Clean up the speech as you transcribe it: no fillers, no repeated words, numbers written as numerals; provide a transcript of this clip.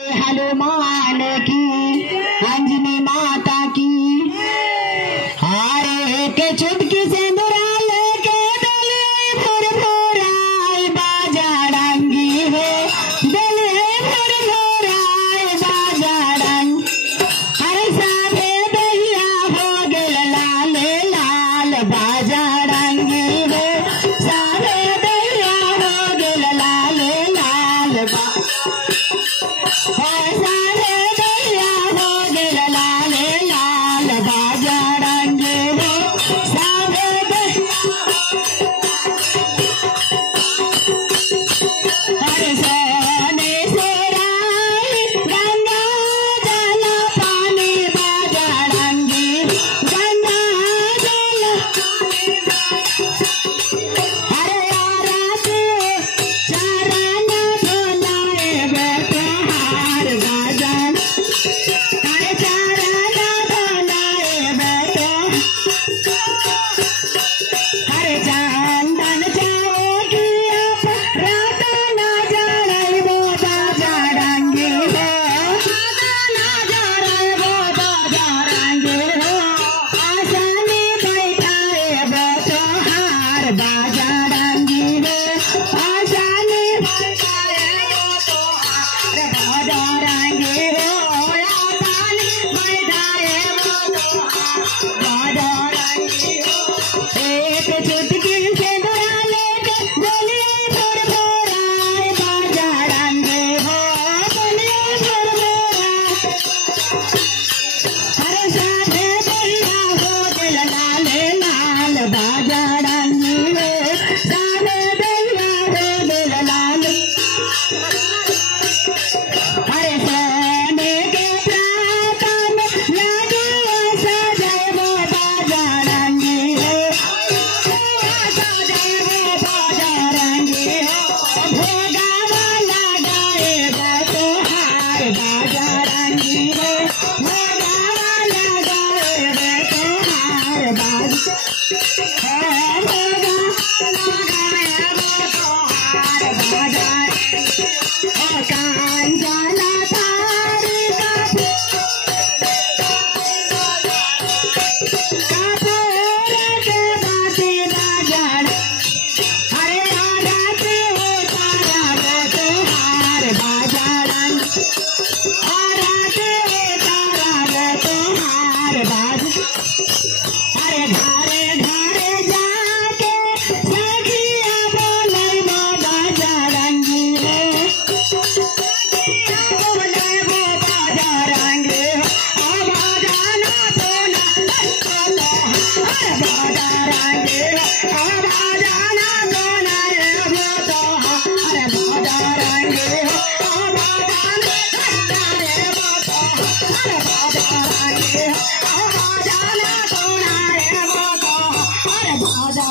हनुमान की, अंजनी माता की। हारे के चुटकी से दुरा लेके दले फुरफुराए बाजा डांगी हो, दले फुरफुराए बाजा डांग। हरे साथे दहिया हो गेल लाल लाल बाजा डांगी हो, साथे दहिया हो गेल लाल लाल सारे दहिया हो गेल लाल लाल बाजा डांगे हो, सारे हरे सोने से राई गंगा जल पानी बाजा डांगी, गंगा जल हरे आरती चरण धुलाए बैठे हार बाजा, हरे चरण धुलाए बैठे हरे चंदन जाओगी रात न जड़े वो बाजा डांगे हो, न जड़े वो बाजा डांगे हो। आसनी बैठाए वो तो हार बाजा डांगी हो, आसनी बैठाए वो तो हार बाजा डांगे हो, आसनी बैठाए वो तो हार बाजा डांगे हो। एक चुटकी से दुरा लेके बोलिए फुरफुराए बाजा डांगे हो, बोलिए फुरफुराए। हरे साथे दहिया हो गेल लाल लाल बाजा डांगी हो, साथे दहिया हो गेल लाल। हरे सोने के प्रातन लगे सजाए वो बाजा डांगी हो, सजाए वो बाजा डांगी हो। भोगावा लगाए वो तो हार बाजा डांगी हो, भोगावा लगाए वो तो हार बाजा, भोगा लगाए वो तो हार बाजा। कांचना तारी कपूर के बाती बाजा, हरे आरती उतारा वो तो हार बाजा डांग, आरती उतारा वो तो हार बाजा। हरे घरे घरे जाके सखिया बोले वो बाजा डांगी हो, सखिया बोले वो बाजा डांगी हो। बाजा ना बोला अरे बाजा डांगी हो, बाजा ना बोला रे वो तो अरे बाजा डांगी हो, बाजा ना रे वो तो अरे बाजा डांगी हो, बाजा ना बोला रे वो तो अरे बाजा